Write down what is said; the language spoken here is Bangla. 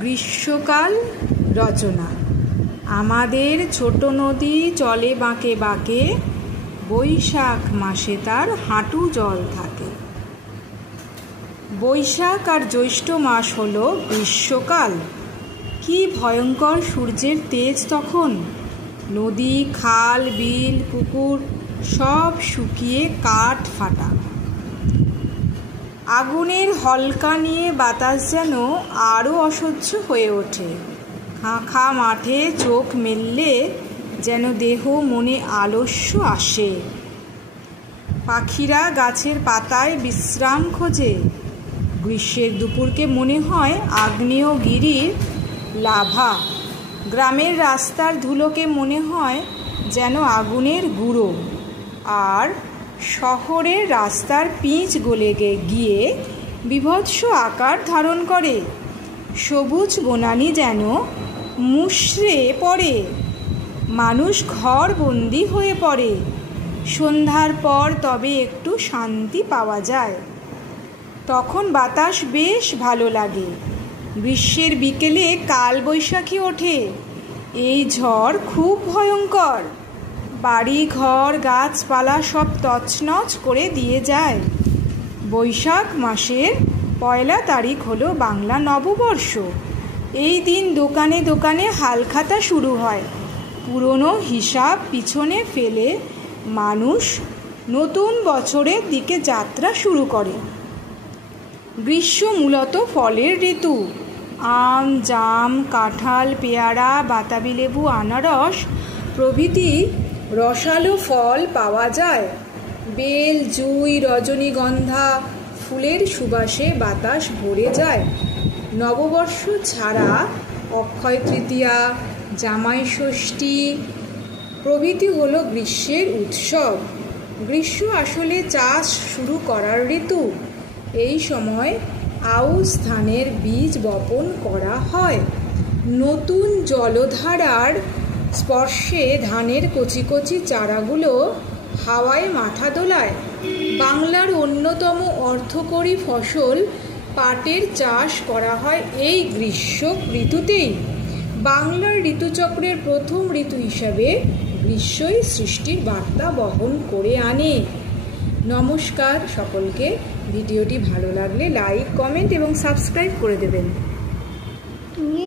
গ্রীষ্মকাল রচনা। আমাদের ছোট নদী চলে বাঁকে বাঁকে, বৈশাখ মাসে তার হাঁটু জল থাকে। বৈশাখ আর জ্যৈষ্ঠ মাস হলো গ্রীষ্মকাল। কি ভয়ঙ্কর সূর্যের তেজ তখন! নদী, খাল, বিল, পুকুর সব শুকিয়ে কাঠ ফাটা। আগুনের হলকা নিয়ে বাতাস যেন আরও অসহ্য হয়ে ওঠে। খাঁ মাঠে চোখ মেললে যেন দেহ মনে আলস্য আসে। পাখিরা গাছের পাতায় বিশ্রাম খোঁজে। গ্রীষ্মের দুপুরকে মনে হয় আগ্নেয়গিরির লাভা। গ্রামের রাস্তার ধুলোকে মনে হয় যেন আগুনের গুঁড়ো। আর শহরের রাস্তার পিচ গলে গিয়ে বীভৎস আকার ধারণ করে। সবুজ বনানী যেন মুষড়ে পড়ে। মানুষ ঘরবন্দি হয়ে পড়ে। সন্ধ্যার পর তবে একটু শান্তি পাওয়া যায়। তখন বাতাস বেশ ভালো লাগে। গ্রীষ্মের বিকেলে কালবৈশাখী ওঠে। এই ঝড় খুব ভয়ঙ্কর। বাড়ি ঘর গাছপালা সব তছনছ করে দিয়ে যায়। বৈশাখ মাসের 1 তারিখ হলো বাংলা নববর্ষ। এই দিন দোকানে দোকানে হালখাতা শুরু হয়। পুরনো হিসাব পিছনে ফেলে মানুষ নতুন বছরের দিকে যাত্রা শুরু করে। গ্রীষ্ম মূলত ফলের ঋতু। আম, জাম, কাঁঠাল, পেয়ারা, বাতাবি লেবু, আনারস প্রভৃতি রসালো ফল পাওয়া যায়। বেল, জুঁই, রজনীগন্ধা ফুলের সুবাসে বাতাস ভরে যায়। নববর্ষ ছাড়া অক্ষয় তৃতীয়া, জামাই ষষ্ঠী প্রভৃতি হলো গ্রীষ্মের উৎসব। গ্রীষ্ম আসলে চাষ শুরু করার ঋতু। এই সময় আউশ ধানের বীজ বপন করা হয়। নতুন জলধারার স্পর্শে ধানের কচি কচি চারাগুলো হাওয়ায় মাথা দোলায়। বাংলার অন্যতম অর্থকরী ফসল পাটের চাষ করা হয় এই গ্রীষ্ম ঋতুতেই। বাংলার ঋতুচক্রের প্রথম ঋতু হিসাবে গ্রীষ্মই সৃষ্টির বার্তা বহন করে আনে। নমস্কার সকলকে। ভিডিওটি ভালো লাগলে লাইক, কমেন্ট এবং সাবস্ক্রাইব করে দেবেন।